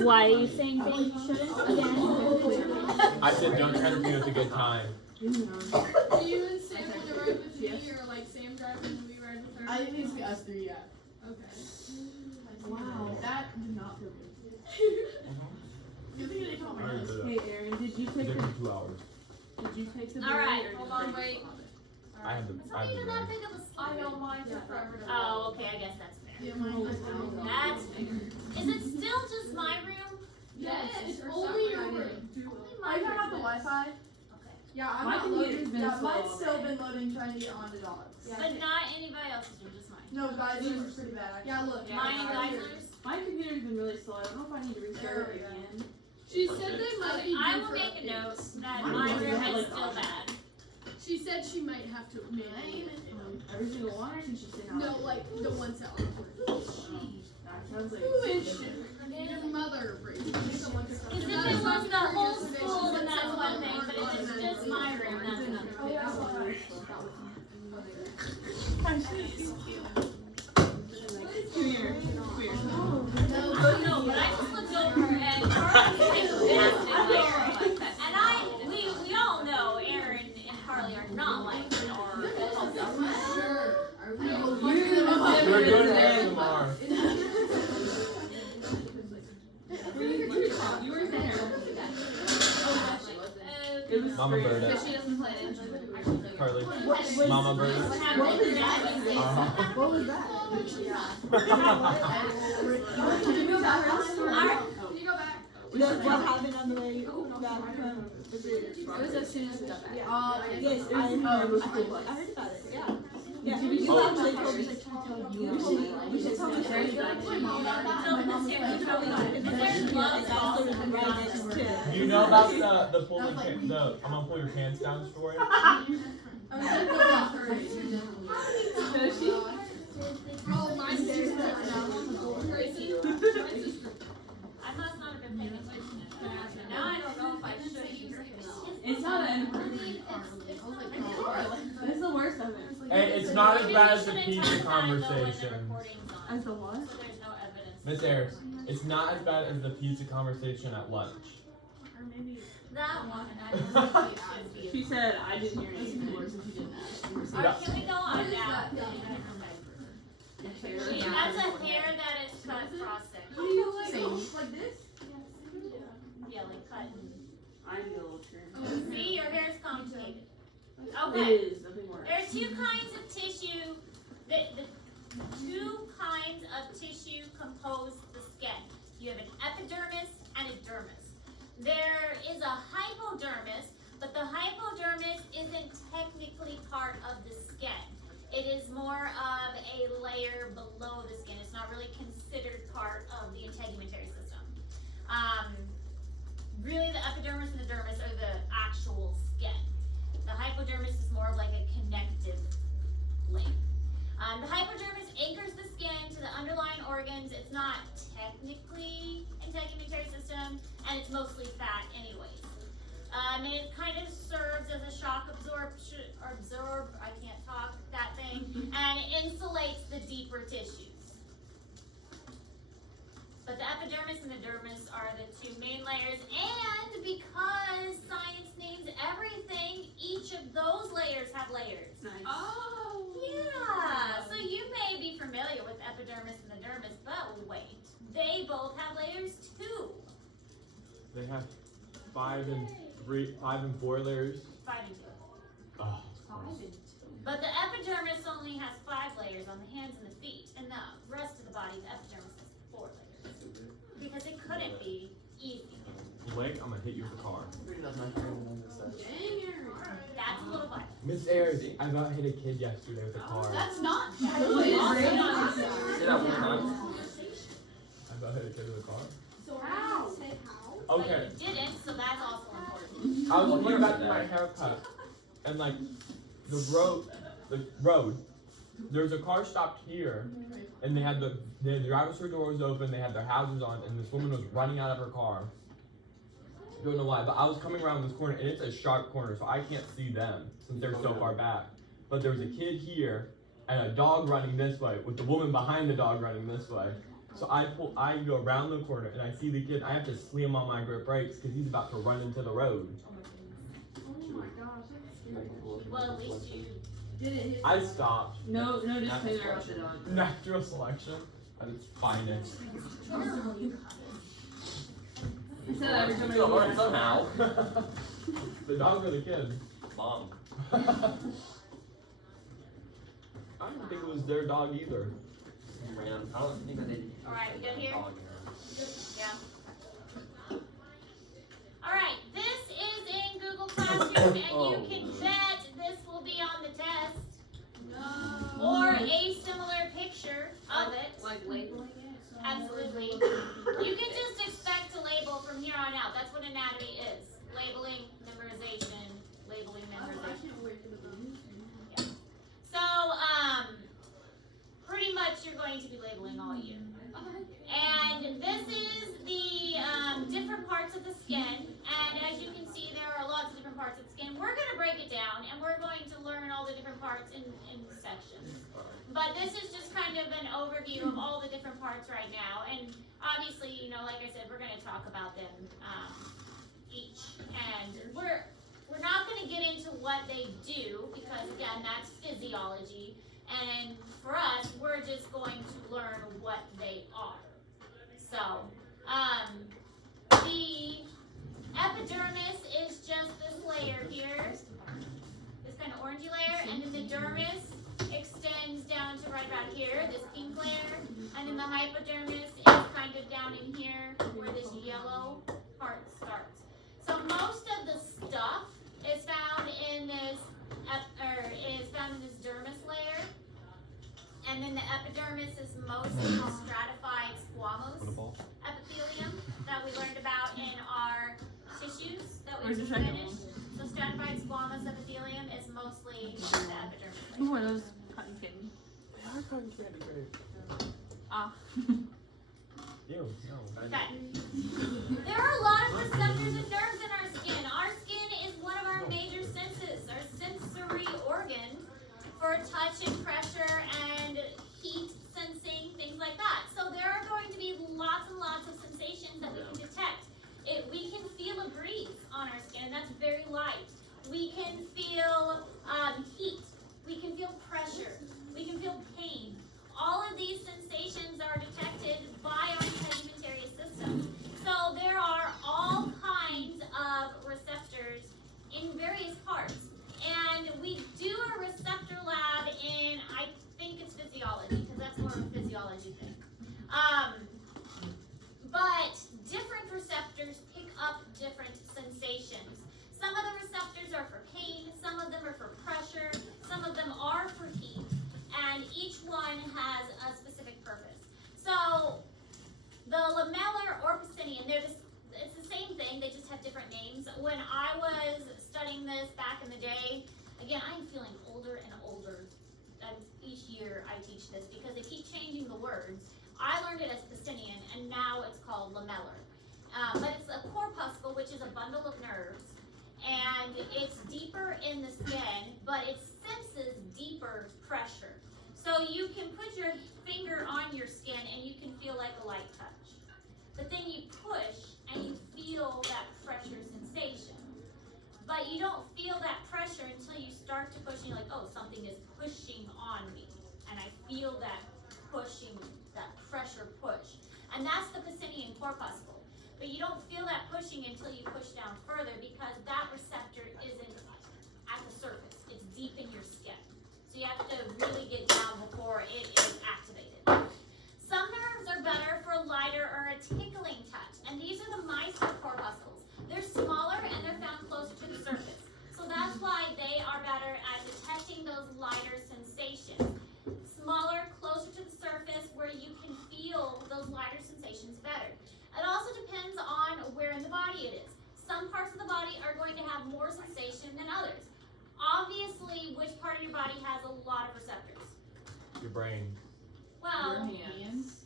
Why are you saying that you shouldn't? Again? I said don't try to feel it's a good time. Do you and Sam want to ride with me, or like Sam drive and we ride with her? I think it needs to be us three, yeah. Okay. Wow, that did not feel good. Good thing you didn't come on my Alright, nose. good. Hey Aaron, did you take It's the 2 hours. Alright, hold on, wait. I have the. It's I not have even the. that big of a I know mine took forever to Oh, okay, I guess that's fair. Yeah, mine was out. That's fair. Is it still just my room? Yes, it's only your room. Only Are my you talking about the room. Wi-Fi? Okay. Yeah, I'm My not computer's loading. been Yeah, slow mine's all still day. been loading trying to get onto dogs. But not anybody else's room, just mine. No, guys, this is pretty bad. Actually. Yeah, look. Mine and Geisler's? My computer's been really slow. I don't know if I need to restart it again. She said they might be I due will for make a updates. note that Mine my was room really is still bad. bad. She said she might have to manually. Every single one, or did she say no? No, like the ones that are recorded. That sounds like. Who is she? Your mother, Brady. Because if it was the whole school, then that's one thing, but if it's just my room, that's another Oh, yeah, thing. Come here. Come here. No, but I just looked over and we all know Aaron and Carly are not like our We're doing it ASMR. You were there. It was Mama great. Bird. She doesn't play it. Carly. Mama Bird. What happened? What was that? Alright. Can you go back? What happened on the way back from the bridge? It was as soon as we got back. Yes, I heard about it. Yeah. Yeah. You actually told me. You should tell me. You know about the pulling the I'm gonna pull your pants down story? Oh, my sister. Gracie. I must not have been paying attention. Now I don't know if I should. It's not an That's the worst of it. Hey, it's not as bad as the Shouldn't pizza tell the time, though, when the conversation. recording's on, As the what? so there's no evidence. Miss Ayers, it's not as bad as the pizza conversation at lunch. That one, I don't know if it should be. She said I didn't hear anything. Alright, can we go on now? That's a hair that is cut cross section. What do you like? Like this? Yeah, like cut. I need a little trim. See, your hair is complicated. It Okay, is, nothing worse. there are two kinds of tissue. The two kinds of tissue compose the skin. You have an epidermis and a dermis. There is a hypodermis, but the hypodermis isn't technically part of the skin. It is more of a layer below the skin. It's not really considered part of the integumentary system. Really, the epidermis and the dermis are the actual skin. The hypodermis is more of like a connective link. The hypodermis anchors the skin to the underlying organs. It's not technically integumentary system, and it's mostly fat anyways. And it kind of serves as a shock absorb, I can't talk, that thing, and it insulates the deeper tissues. But the epidermis and the dermis are the two main layers, and because science names everything, each of those layers have layers. Nice. Oh. Yeah, so you may be familiar with epidermis and the dermis, but wait, they both have layers too. They have 5 and 4 layers. 5 and 2. Oh, But the epidermis only has 5 layers on the hands and the feet, and the rest of the body, the epidermis has 4 layers. Because it couldn't be easy. you wait, I'm gonna hit you with the car. That's a little violent. Miss Ayers, I about hit a kid yesterday with a car. That's not. Did that one time? I about hit a kid with a car. So how? Okay. But you didn't, so that's also important. I was looking back to my haircut, and like the road, there's a car stopped here, and they had the driver's side door was open, they had their houses on, and this woman was running out of her car. Don't know why, but I was coming around this corner, and it's a sharp corner, so I can't see them since they're so far back. But there was a kid here, and a dog running this way, with the woman behind the dog running this way. So I go around the corner and I see the kid. I have to slam on my brakes because he's about to run into the road. Oh my gosh, that's scary. Well, at least you. Did it hit? I stopped. No disclaimer about the dog. Natural selection at its finest. I said that every time I Still do learn it. somehow. The dog or the kid? Mom. I didn't think it was their dog either. Man, I don't think I did. Alright, we good here? Dog Yeah. Alright, this is in Google Classroom, and you can bet this will be on the test. No. Or a similar picture of it. Like labeling it? Absolutely. You can just expect to label from here on out. That's what anatomy is. Labeling, memorization, labeling, I memorization. can't wait for the bonus. So, pretty much you're going to be labeling all year. And this is the different parts of the skin. And as you can see, there are lots of different parts of the skin. We're going to break it down, and we're going to learn all the different parts in sections. But this is just kind of an overview of all the different parts right now. And obviously, you know, like I said, we're going to talk about them each. And we're not going to get into what they do because, again, that's physiology. And for us, we're just going to learn what they are. So, the epidermis is just this layer here, this kind of orangey layer, and then the dermis extends down to right about here, this pink layer, and then the hypodermis is kind of down in here where this yellow part starts. So most of the stuff is found in this dermis layer, and then the epidermis is mostly stratified squamous epithelium that we learned about in our tissues that we Where's the just second finished. So stratified squamous epithelium is mostly the epidermis layer. Ooh, are those cotton candy? How cotton candy great? Ah. Ew, no. Okay. There are a lot of receptors and nerves in our skin. Our skin is one of our major senses, our sensory organ for touch and pressure and heat sensing, things like that. So there are going to be lots and lots of sensations that we can detect. We can feel a breeze on our skin, and that's very light. We can feel heat. We can feel pressure. We can feel pain. All of these sensations are detected by our integumentary system. So there are all kinds of receptors in various parts. And we do a receptor lab in, I think it's physiology, because that's more of a physiology thing. But different receptors pick up different sensations. Some of the receptors are for pain, some of them are for pressure, some of them are for heat, and each one has a specific purpose. So the lamellar or Pacinian, it's the same thing, they just have different names. When I was studying this back in the day, again, I'm feeling older and older. Each year I teach this because they keep changing the words. I learned it as Pacinian, and now it's called lamellar. But it's a corpuscle, which is a bundle of nerves, and it's deeper in the skin, but it senses deeper pressure. So you can put your finger on your skin and you can feel like a light touch. But then you push and you feel that pressure sensation. But you don't feel that pressure until you start to push and you're like, oh, something is pushing on me. And I feel that pushing, that pressure push. And that's the Pacinian corpuscle. But you don't feel that pushing until you push down further because that receptor isn't at the surface. It's deep in your skin. So you have to really get down before it is activated. Some nerves are better for a lighter or a tickling touch. And these are the Meister corpuscles. They're smaller and they're found closer to the surface. So that's why they are better at detecting those lighter sensations. Smaller, closer to the surface where you can feel those lighter sensations better. It also depends on where in the body it is. Some parts of the body are going to have more sensation than others. Obviously, which part of your body has a lot of receptors? Your brain. Well, Your hands.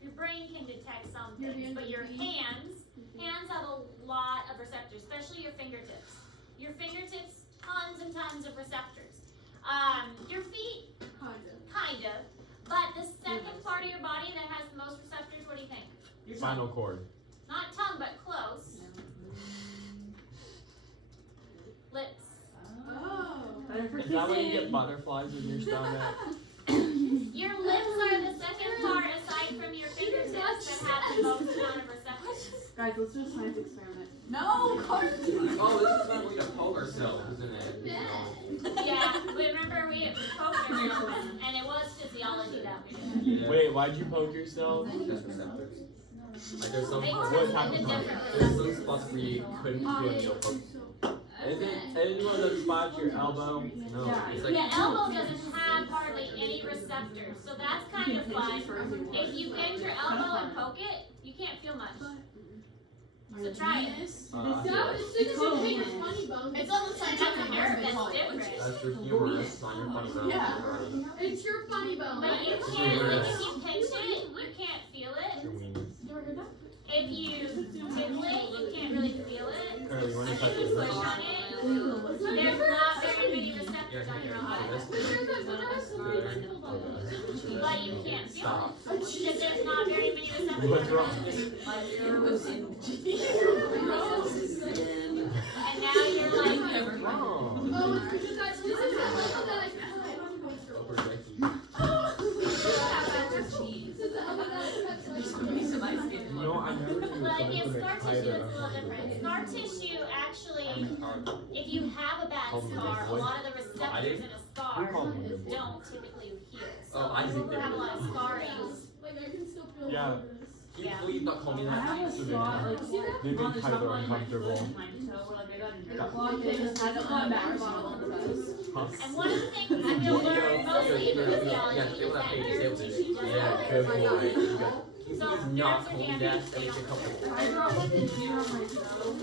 your brain can detect some Your things, hands but and your feet. hands have a lot of receptors, especially your fingertips. Your fingertips, tons and tons of receptors. Your feet, kind of. But the second part of your body that has the most receptors spinal cord. Not tongue, but close. Lips. Oh. Better for Is that why you kissing. get butterflies in your stomach? Your lips are the second part aside from your fingertips that have the most amount of receptors. Guys, let's do a science experiment. No, Carter. Oh, this is when we got poke ourselves, isn't it? Yeah, remember we poked ourselves, and it was physiology that we did. Yeah. Wait, why'd you poke yourself? Just receptors. Like there's some They What tested type the of different there's some receptors. spots where you couldn't feel needle poke. Is it anyone that spots your elbow? No, it's like The elbow doesn't have hardly any receptors, so that's kind of fun. If you bend your elbow and poke it, you can't feel much. So try it. Venus. yeah. As soon as you take your funny bone, It's on the side That's of a the nerve nerve. that's different. That's your humerus on your funny bone. Yeah. it's your funny bone. But you can't, like if you pinch it, you can't feel it. Your weenus. If you tickle it, you can't really feel it. Curly, you wanna And touch if you your push wrist? on it, there's not very many receptors on your body. But you can't feel Stop. it. Because there's not very many receptors. What's wrong? And now you're like, Wrong. Oh, it's because this is the elbow that I No, I never knew but something if to scar make tissue is tighter. a little different. Scar tissue actually, if you have a bad scar, a lot of the receptors in a scar don't typically heal. So Oh, I people think who have a lot of they're- scarring, like I can still feel Yeah. all of this. Yeah. Please don't call me I that. have a So spot like They make on the top tighter of my uncomfortable. foot, my toe, or like maybe on your Yeah. block, they just had it on back bottom of Huh? and one of the things that you'll learn mostly in physiology is that nerve tissue doesn't Yeah, work. good boy. You got- You So please nerves not are call me damaged, that. That they makes me don't comfortable. I dropped like a deer on my toe.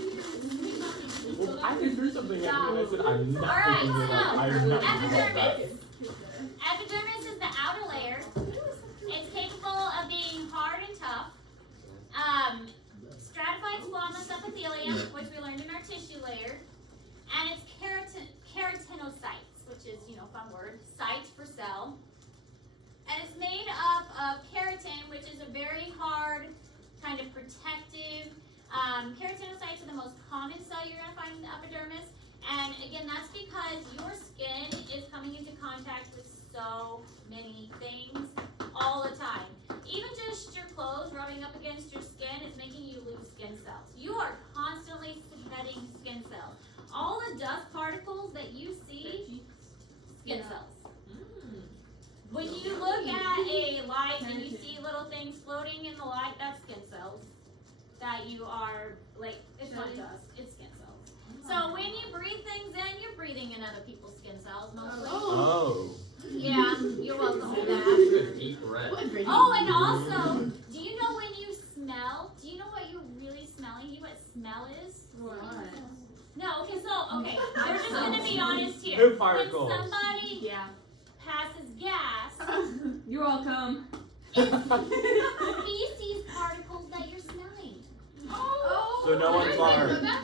Well, I can do something at you and I said I'm not Alright, thinking so, about I'm not thinking about that. Epidermis is the outer layer. It's capable of being hard and tough. Stratified squamous epithelium, which we learned in our tissue layer, and it's keratinocytes, which is, fun word, site for cell. And it's made up of keratin, which is a very hard, kind of protective. Keratinocytes are the most common cell you're going to find in the epidermis. And again, that's because your skin is coming into contact with so many things all the time. Even just your clothes rubbing up against your skin is making you lose skin cells. You are constantly shedding skin cells. All the dust particles that you see, skin cells. When you look at a light and you see little things floating in the light, that's skin cells. That you are, like, it's not dust, it's skin cells. So when you breathe things in, you're breathing in other people's skin cells mostly. Oh. Yeah, you're welcome for that. Good deep breath. Oh, and also, do you know when you smell? Do you know what you're really smelling? You know what smell is? No, okay, we're just gonna be honest here. Poop particles. When somebody Yeah. passes gas, You're welcome. it's feces particles that you're smelling. So no one farted.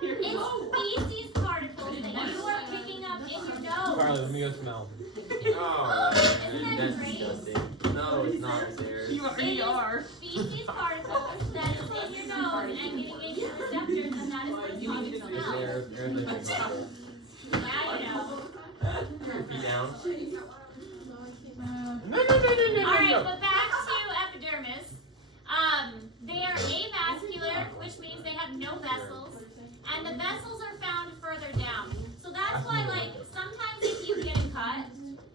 It's feces particles that you are picking up in your nose. Carly, let me go smell. Oh, Isn't that that's great? disgusting. No, it's not, Sarah. You already are. Feces particles that is in your nose and getting into your receptors, and that is what You need it to smells. There's a thing. Now you know. Feet down. No. Alright, but back to epidermis. They are avascular, which means they have no vessels, and the vessels are found further down. So that's why, like, sometimes if you get a cut,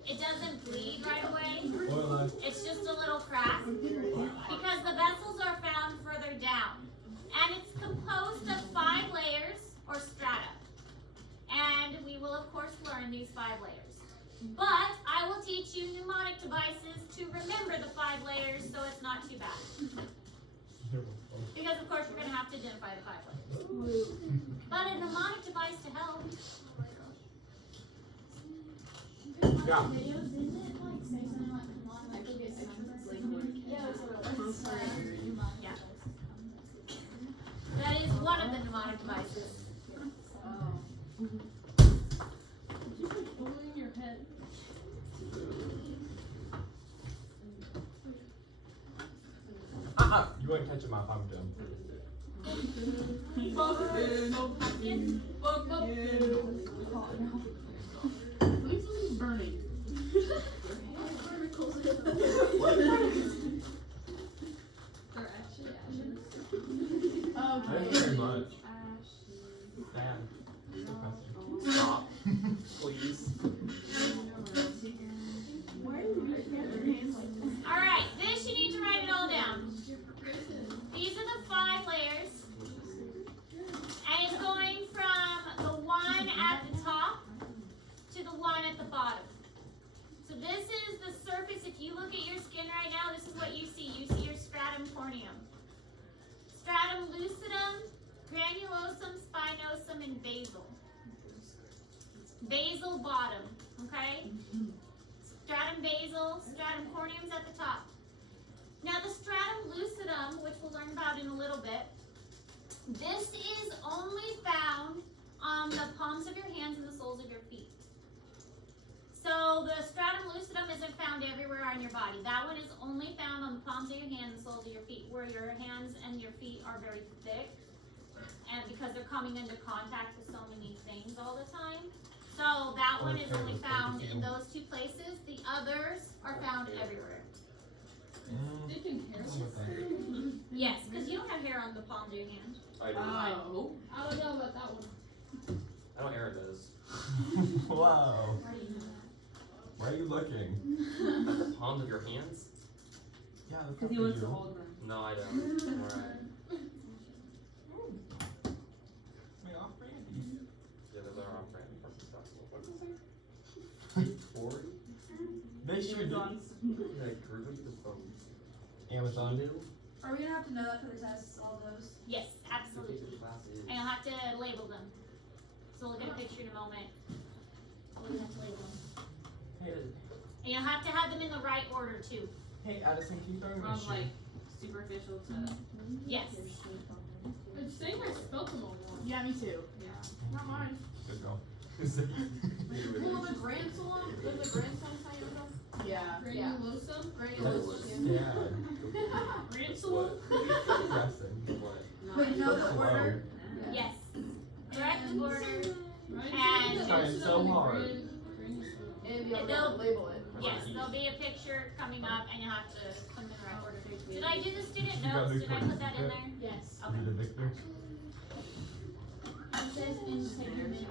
it doesn't bleed right away. It's just a little crack, because the vessels are found further down. And it's composed of 5 layers, or strata. And we will, of course, learn these 5 layers. But I will teach you mnemonic devices to remember the 5 layers, so it's not too bad. Because of course we're going to have to identify the 5 layers. But a mnemonic device to help. Yeah. That is one of the mnemonic devices. Holding your head. You wouldn't touch touching my pumpkin. Pumpkin. At least this is burning. They're actually ashes. Thank you Okay. very much. Dad. Stop. Please. Why are you reaching out your hands like that? Alright, this you need to write it all down. These are the 5 layers. And it's going from the one at the top to the one at the bottom. So this is the surface. If you look at your skin right now, this is what you see. You see your stratum corneum. Stratum lucidum, granulosum, spinosum, and basal. Basal bottom, okay? Stratum basal, stratum corneum's at the top. Now the stratum lucidum, which we'll learn about in a little bit, this is only found on the palms of your hands and the soles of your feet. So the stratum lucidum isn't found everywhere on your body. That one is only found on the palms of your hands and the soles of your feet, where your hands and your feet are very thick, and because they're coming into contact with so many things all the time. So that one is only found in those 2 places. The others are found everywhere. Sticking hair. Yes, because you don't have hair on the palms of your hand. I do. Oh. I don't know about that one. I know Aaron does. Wow. Why do you know that? Why are you looking? At the palms of your hands? Yeah, that's Because he wants to hold them. No, I don't. Alright. Me off Brandy. Yeah, those are off brand. What did I say? 40? They should do. Like, really? Amazon. Are we gonna have to know that for the tests, all those? Yes, absolutely. And you'll have to label them. So we'll get a picture in a moment. We'll have to label them. Hey, And you'll have to have them in the right order too. hey, Addison, can you throw me a From shoe? like superficial to Yes. It's saying I spelled them all wrong. Yeah, me too. Not mine. Good girl. Well, the granulum, the granulum cyanotum? Yeah. Granulosum. Granulosum. Yeah. Granulum. Dressing. What? But know the order? Yes. Correct order. Right? And- Sorry, it's so hard. And you'll They'll- label it. Yes, there'll be a picture coming up and you'll have to put them in the right order. Did I do the student You got notes? the Did I put that in there? Yes. Okay. Need a Victor? It says integumentary.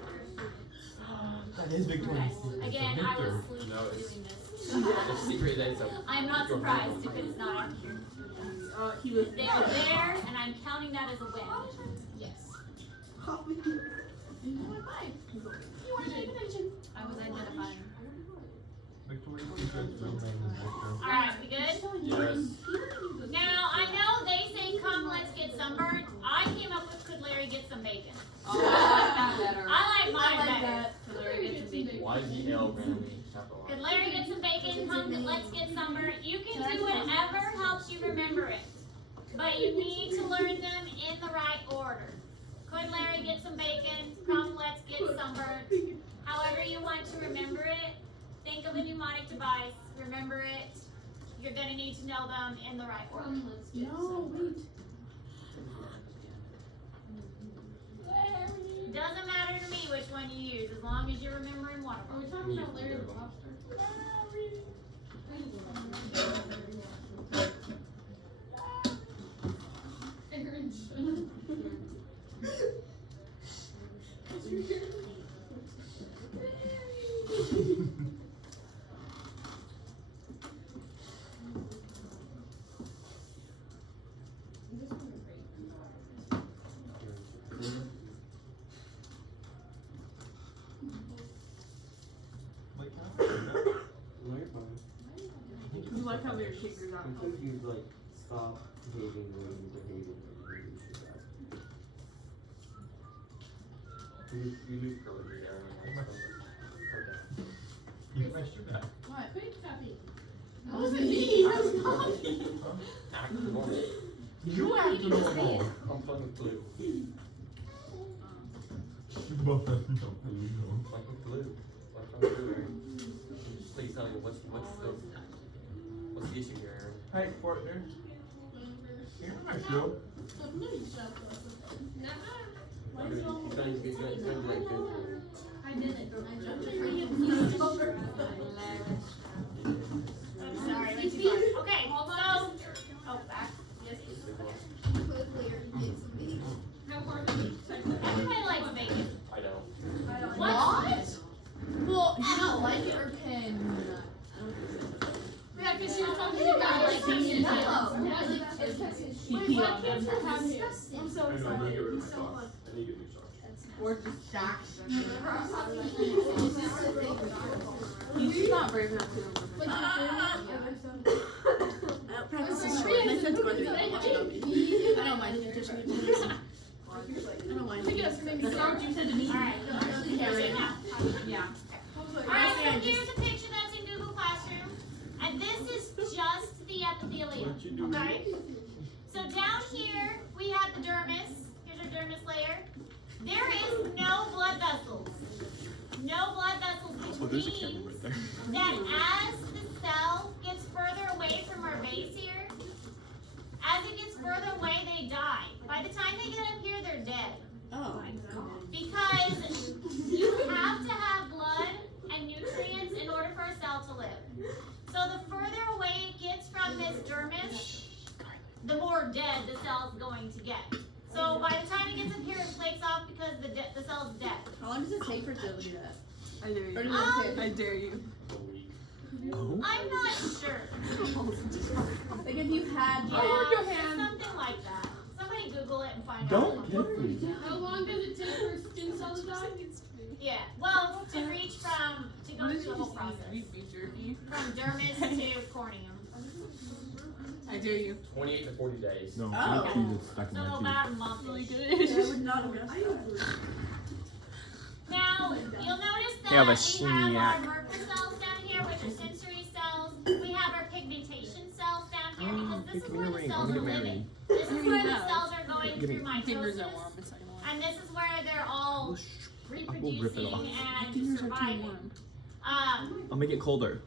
That is Victoria's Okay. Secret. Again, It's a I was Victor. asleep No, it's- doing this. The secret is a I'm not surprised if it's not accurate. he was They are there and I'm counting that as a win. Yes. You went fine. You weren't paying attention. I was identifying. Victoria's Secret's real name is Victor. Alright, we good? yes. Now, I know they say come let's get sunburned. I came up with could Larry get some bacon. Oh, I like that better. I like mine I like better. that. So Larry gets some bacon. YGL randomly capitalized. Could Larry get some bacon? Come let's get sunburned. You can do whatever helps you remember it. But you need to learn them in the right order. Could Larry get some bacon? Come let's get sunburned. However you want to remember it, think of a mnemonic device, remember it. You're gonna need to know them in the right order. Let's get No, wait. Doesn't matter to me which one you use, as long as you're remembering one of Are them. we talking about Larry the Lobster? Aaron should. Wait, can I do that? No, you're fine. You like how your shaker's out. Until you like stop behaving the way you're behaving when you should have. You do curly hair. Okay. You pressed your back. What? Quick copy. That wasn't me. That was not. Act normal. You act normal. I'm fucking blue. You both have no clue. Like with blue. Like I'm blue, Aaron. Please tell me what's the issue here, Aaron? Hey, partner. Yeah, I do. Why is it all? He's gonna be like this. I did it. I'm sorry, went too far. Okay, so, oh, back. How hard is it? Everybody likes bacon. I don't. What? Well, do you not like it or can? Yeah, because she was talking about like being He peed on them. I'm so I know, I need to get rid of my so sauce. I need to get new sauce. Or just Jack. He's not brave enough to remember. I don't mind if you I don't mind. That's not what you said to me. Alright, Yeah. alright, so here's a picture that's in Google Classroom, and this is just the epithelium, What you doing? okay? So down here, we have the dermis, here's our dermis layer. There is no blood vessels. No blood vessels, Oh, there's a which camera means right there. that as the cell gets further away from our base here, as it gets further away, they die. By the time they get up here, they're dead. Oh. Because you have to have blood and nutrients in order for a cell to live. So the further away it gets from this dermis, the more dead the cell is going to get. So by the time it gets up here, it flakes off because the cell's dead. How long does it take for it to do that? I dare Or you. does it I dare you. A week. Oh. I'm not sure. like if you had It's something like that. Somebody Google it and find out. Don't get me. How long does it take for skin cells to die? Yeah. Well, to reach from to go What through did the you whole just process. eat? Beef jerky? From dermis to corneum. I dare you. 28 to 40 days. No, Oh. blue cheese is stuck in So my teeth. about a month. Really I good. would not have guessed that. Now, you'll notice that They have a we have our sheniac. Merkel cells down here, which are sensory cells. We have our pigmentation cells down here because this is give me where a the ring. cells I'll are get living. married. This is where the Yeah. cells are going Give me- through My fingers are mitosis. warm. It's like warm. And this is where they're all Will rip it reproducing off. My and fingers are too surviving. warm. I'll make it colder.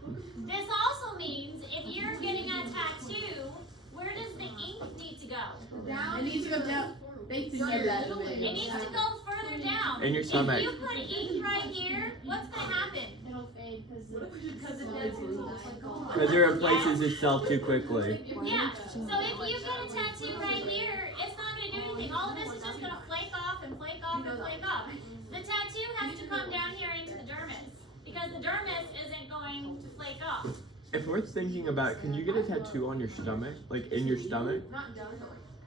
This also means if you're getting a tattoo, where does the ink need to go? It needs to go down. Baked in your bed. It needs to go further down. In your stomach. If you put ink right here, what's gonna happen? It'll fade because it does. Because it replaces itself too quickly. Yeah. So if you get a tattoo right here, it's not gonna do anything. All of this is just gonna flake off and flake off and flake off. The tattoo has to come down here into the dermis because the dermis isn't going to flake off. If we're thinking about, can you get a tattoo on your stomach? Like in your stomach?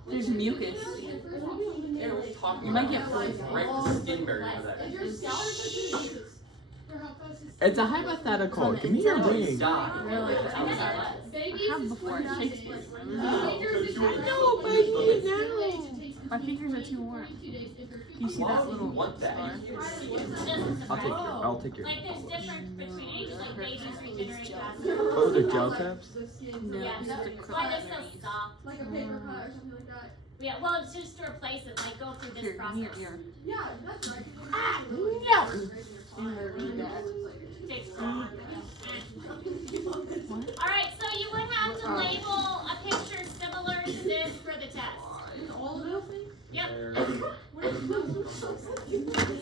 There's mucus. Yeah, we're talking You might about get poisoned. right the skin barrier for that. If your scalp for how fast it's It's a hypothetical. Give me your ring. Die. They're like I guess it was. babies I have is before 49 Shakespeare. days. Remember? Fingers is I know, but I need it now. My fingers are too warm. 22 days if you're You see Why that would you little want that? scar? I'll take your. Like there's difference between ages, like babies regenerate faster. Oh, the gel caps? No, Yeah, it's just a that's why they're so soft. like a paper cut or something like that. Yeah, well, it's just to replace it, like go through this Here, process. here. Yeah, that's right. Ah, no! You never read that. Takes forever. Alright, so you would have to label a picture similar to this for the test. All of those things? Yep. What is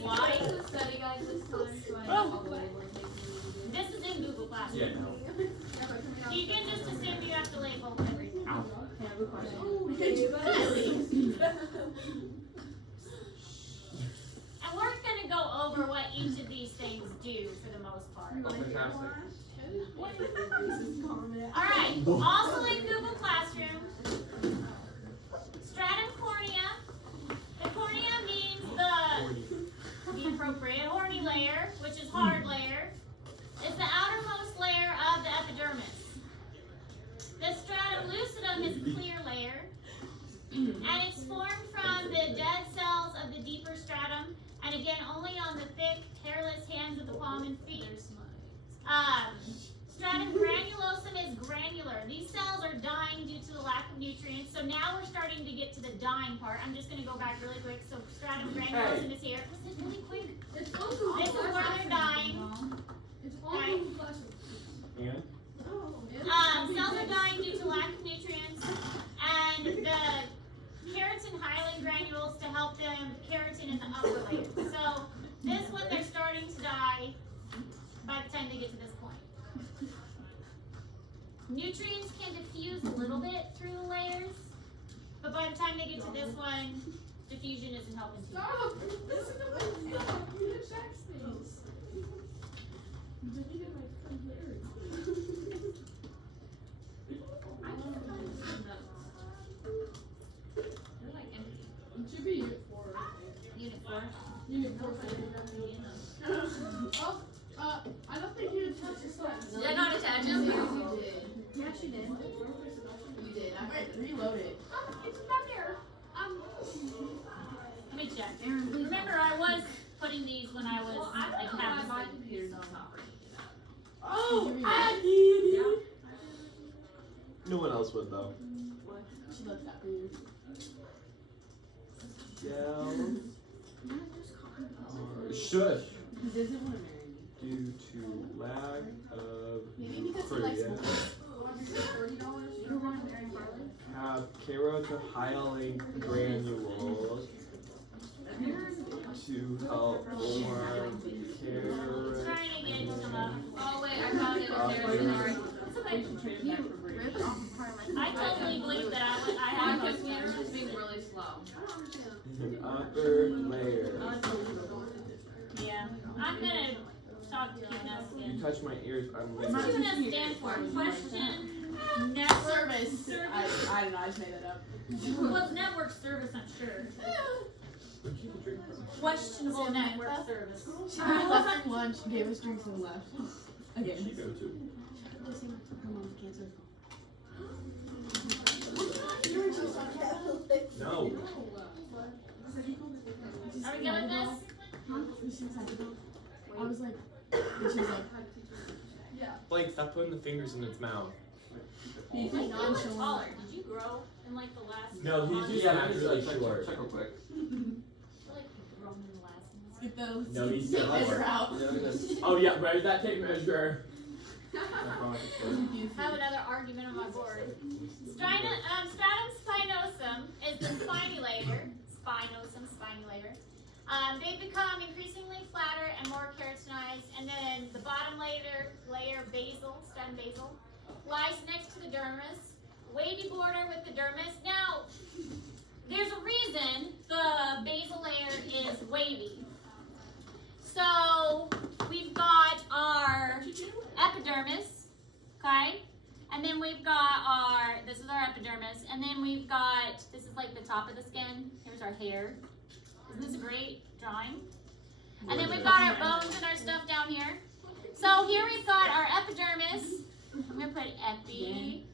Why? study guide this time, so I know all the way, This is in Google Classroom. Yeah, no. You can just assume you have to label everything. I have a question. And we're gonna go over what each of these things do for the most part. Fantastic. Alright, also in Google Classroom, stratum cornea. The cornea means the appropriate horny layer, which is hard layer. It's the outermost layer of the epidermis. The stratum lucidum is clear layer, and it's formed from the dead cells of the deeper stratum, and again only on the thick, hairless hands of the palm and feet. Stratum granulosum is granular. These cells are dying due to the lack of nutrients. So now we're starting to get to the dying part. I'm just going to go back really quick. So stratum granulosum is here. Was it really quick? It's also This is where they're dying. It's all Okay. Google Classroom. And? Oh, Cells are dying due to lack of nutrients. And the granules to help them keratin in the upper layer. So this one, they're starting to die by the time they get to this point. Nutrients can diffuse a little bit through the layers, but by the time they get to this one, diffusion isn't helping too much. Stop! This is the one. Stop! You hit Shaq space. You deleted my friend Larry. They're like empty. It should be unit 4. Unit 4. Unit 4. Oh, I don't think you attached the slides. Did I not attach Yes, them? you did. Yeah, she did. You did. I had to reload it. It's not there. Let me check. Remember, I was putting these when I was I like don't know half why my asleep. computer's not operating. Oh, No one else would though. She left that for you. Gels shush. He doesn't want to marry me. Due to lack of Maybe because he likes nutrients, $40? You don't want to marry Harley? have keratohyalin granules to help form keratin. Trying to get them up. Oh wait, I found it. It's there. It's okay. We should trade it back for Brady. Ripped off Harley. I totally believe that I My had a computer is being really slow. Upper layer. Yeah. I'm gonna talk to QNS You again. touch my ears, I'm What's listening. QNS stand for? Question Network Service. Service. I don't know. I just made that up. Well, it's network service, I'm sure. Questionable network service. She left for lunch, gave us drinks, and left. She Again. go to. Her mom's cancer. No. Are we good with this? I was like, and she was like, Blake, stop putting the fingers in its mouth. he's Like, you look nonchalant. taller. Did you grow in like the last? No, he's just naturally short. Check real quick. I feel like you've grown in the last month. Get those. No, he's tape still measure short. out. Oh yeah, where's that tape measure? I have another argument on my board. Stratum spinosum is the spiny layer. Spiny layer. They've become increasingly flatter and more keratinized, and then the bottom layer basal, stratum basal, lies next to the dermis. Wavy border with the dermis. Now, there's a reason the basal layer is wavy. So we've got our epidermis, okay? And then we've got this is our epidermis, and then we've got, this is like the top of the skin. Here's our hair. Isn't this a great drawing? And then we've got our bones and our stuff down here. So here we've got our epidermis. I'm gonna put epi,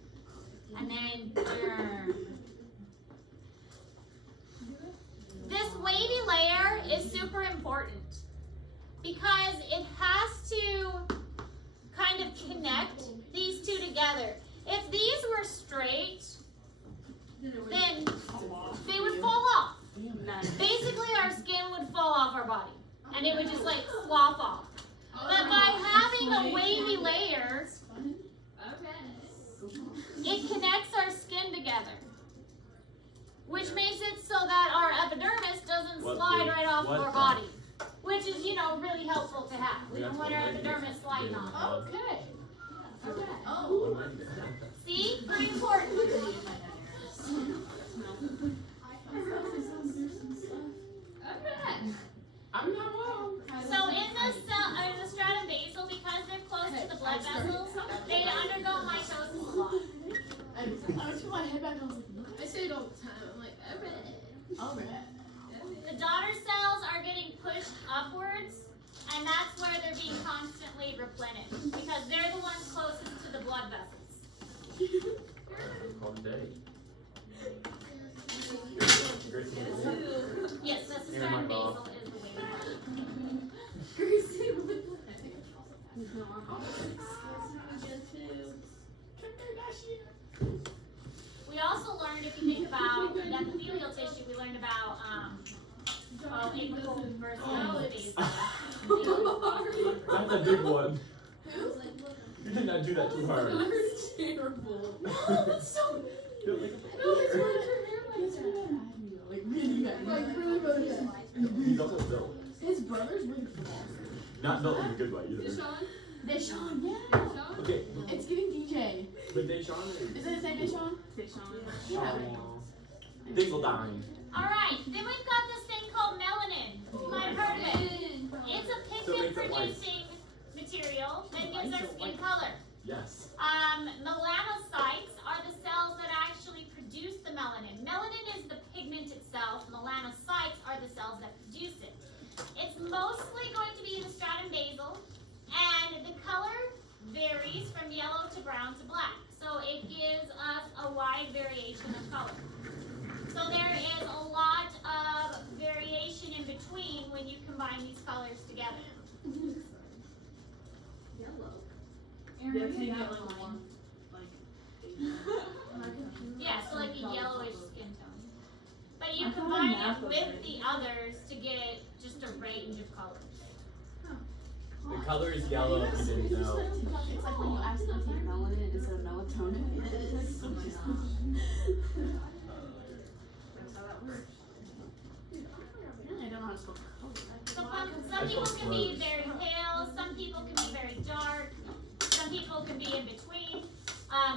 and then derm. This wavy layer is super important because it has to kind of connect these two together. If these were straight, then they would fall off. Basically, our skin would fall off our body, and it would just like slough off. But by having a wavy layer, it connects our skin together, which makes it so that our epidermis doesn't slide right off of our body, which is, really helpful to have. We don't want our epidermis sliding off. Okay. Oh. See? Pretty important. I'm not wrong. So in the stratum basal, because they're close to the blood vessels, they undergo mitosis a lot. I put my head back and I was like, I say it all the time. I'm like, alright. The daughter cells are getting pushed upwards, and that's where they're being constantly replenished, because they're the ones closest to the blood vessels. Called day. Yes, that's the Here, stratum Michael. basal is the wavy part. We also learned, if you think about the epithelial tissue, we learned about apical versus basal. That's a big one. You did not do that too hard. That's terrible. Do it like a That's what I had me though. Like, Like, really, really good. He's almost built. His brother's really cool. Not built in a good way either. Deshaun? Deshaun, yeah. Deshaun? Okay, It's giving DJ. but Deshaun Is it his name Deshaun? Yeah. Dingledine. Alright, then we've got this thing called melanin. You might have heard of it. It's a So it pigment makes it white. producing material that gives our skin color. Yes. Melanocytes are the cells that actually produce the melanin. Melanin is the pigment itself. Melanocytes are the cells that produce it. It's mostly going to be in the stratum basal, and the color varies from yellow to brown to black. So it gives us a wide variation of color. So there is a lot of variation in between when you combine these colors together. Yeah, so like a yellowish skin tone. But you combine it with the others to get just a range of colors. The color is yellow if you didn't know. It's like when you accidentally take melanin instead of melatonin. That's how that works. I don't know how to spell color. Some people can be very pale, some people can be very dark, some people can be in between.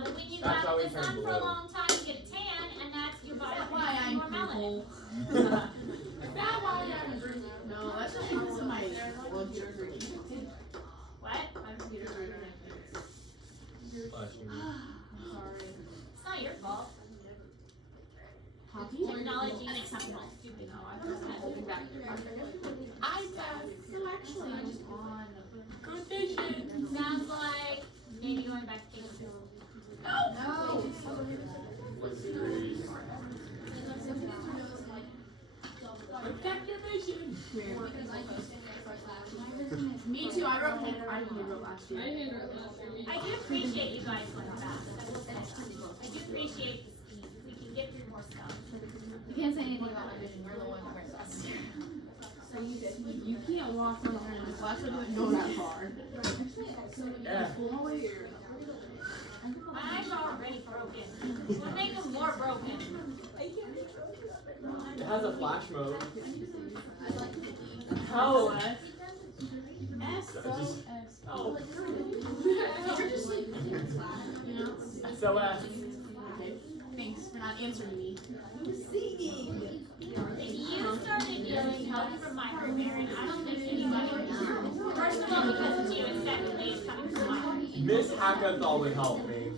When you That's have how we the turn sun for blue. a long time, you get a tan, and that's your body That's why producing I'm more melanin. purple. That's why I'm green. No, that's just because of my blood sugar. What? I'm Peter Griffin. Flashing. I'm sorry. It's not your fault. Hockey? Technology makes people stupid. No, I just had to be back there. I passed. So actually, I'm just on. Sounds like maybe going back to King's School. No! Me too, I wrote last year. I didn't write last year. I do appreciate you guys going fast. I will say that. I do appreciate the speed. We can get through more stuff. You can't say anything about my vision. You're the one that wears glasses. So you did. You can't walk around and the flash doesn't go that far. Yeah. My eyes are already broken. We'll make them more broken. It has a flash mode. How? Oh. SOS. Thanks for not answering me. If you started getting help from my room, Aaron, I don't think anybody would know. First of all, because it's you, and secondly, it's coming from my room. Miss Hackathon would help me.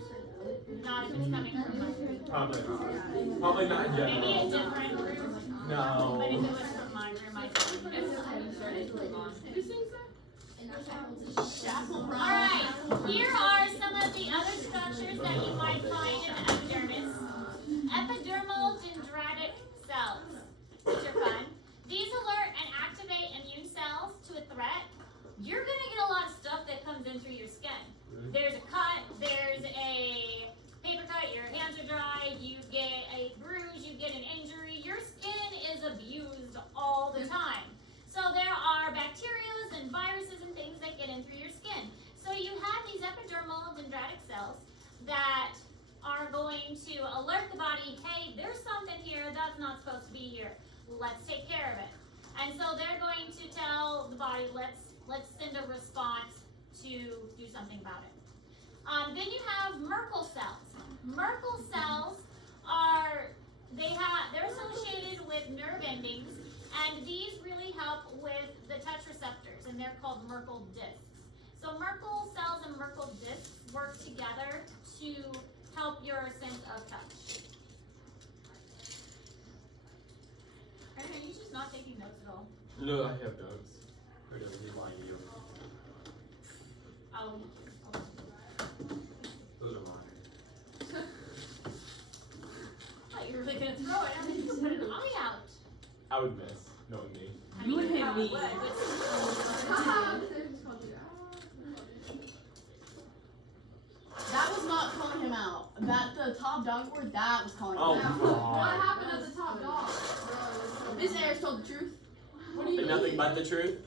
Not if it's coming from my room. Probably not. Probably not in Maybe a general. different room. But if it No. was from my room, I'd say. Alright, here are some of the other structures that you might find in the epidermis. Epidermal dendritic cells, which are fun. These alert and activate immune cells to a threat. You're gonna get a lot of stuff that comes in through your skin. There's a cut, there's a paper cut, your hands are dry, you get a bruise, you get an injury. Your skin is abused all the time. So there are bacteria and viruses and things that get in through your skin. So you have these epidermal dendritic cells that are going to alert the body, hey, there's something here that's not supposed to be here. Let's take care of it. And so they're going to tell the body, let's send a response to do something about it. Then you have Merkel cells. Merkel cells they're associated with nerve endings, and these really help with the touch receptors, and they're called Merkel discs. So Merkel cells and Merkel discs work together to help your sense of touch. Are you just not taking notes at all? No, I have notes. Or does he lie to you? Oh. Those are mine. I thought you were really gonna throw it. I think you put an eye out. I would miss, knowing me. You would hit me. That was not calling him out. That the top dog word, that was calling Oh, him out. What God. happened at the top dog? This Ayers told the truth. What do you And mean? nothing but the truth?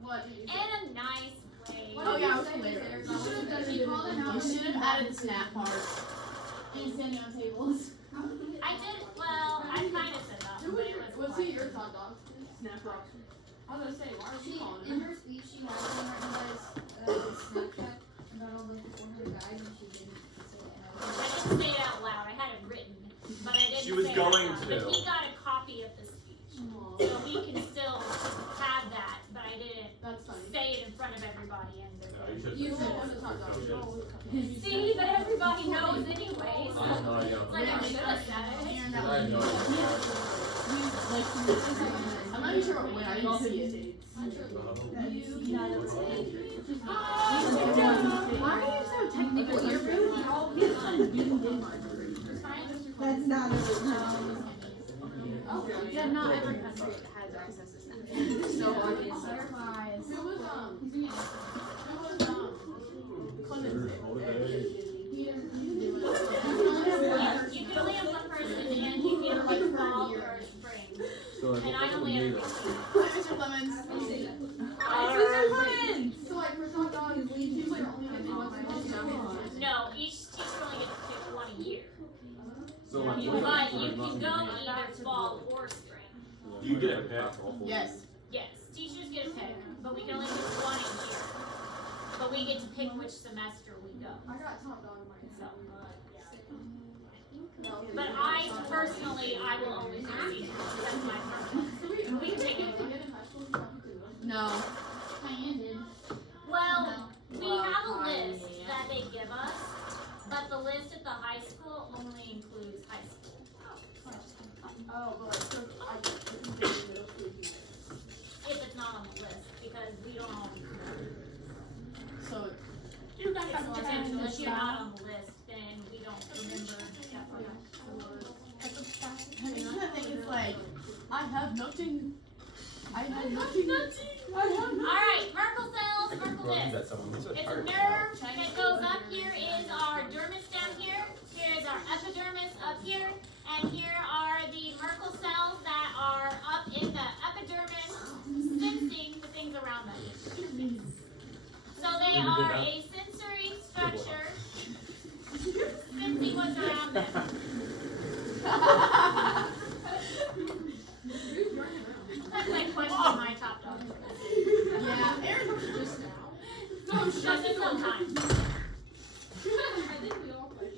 What did you say? In a nice way. Oh yeah, it was hilarious. You should have done it. Called him You out. should have added the snap part. And standing on tables. I did, well, I kind of said that, but What's he your hot dog? Snap rock. I was gonna say, why are you She, calling in her? her speech, she had one where you guys Snapchat about all the 400 guys, and she didn't say it. And I didn't say it out loud. I had it written, but I didn't She was say it out going loud. to. But he got a copy of the speech, so we can still have that. But I didn't That's funny. say it in front of everybody. And You said one of the hot dogs. see, but everybody knows anyway. So I have no idea. it's like I should have said it. I have no idea. I'm not even sure when I didn't see it. Why are you so technical? You're really all That's not Yeah, not every country has access to Snapchat. So obvious. Who was Clemens? You can only have one person, and you can like fall or spring. And I only have 15. Mr. Clemens. So like for hot dogs, you like only get to one. No, each teacher only gets to pick one a year. So like, But you can go either fall or spring. you get a pick. Yes. Yes, teachers get a pick, but we can only pick one a year. But we get to pick which semester we go. I got top dog in my So, No. but I personally, I will only pick seniors. That's my preference. We can take it. No. Diane did. Well, we have a list that they give us, but the list at the high school only includes high school. Oh, but like, so I If it's not on the list, because we don't always know. so You guys have Potentially, to if you're not on the list, then we don't remember that part. I mean, I think it's like I have nothing. I have nothing. Alright, Merkel cells, Merkel disc. That someone was It's a nerve that goes up. Here is our dermis down here. Here is our epidermis up here. And here are the Merkel cells that are up in the epidermis, sensing the things around them. So they are a sensory structure, sensing what's around them. That's my question to my top dog. Yeah, Aaron just now. No, shut this on time. I think we all play.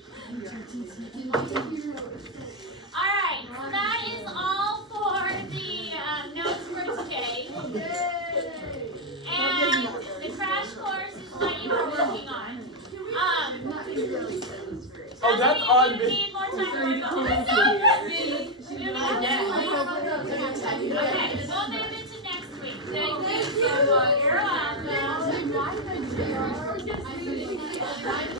Alright, so that is all for the notes for today. And the crash course is what you are working on. Oh, that's on we me. need more time to work on this. Okay, we'll move into next week. Thank you so much. You're welcome. Why did I do that?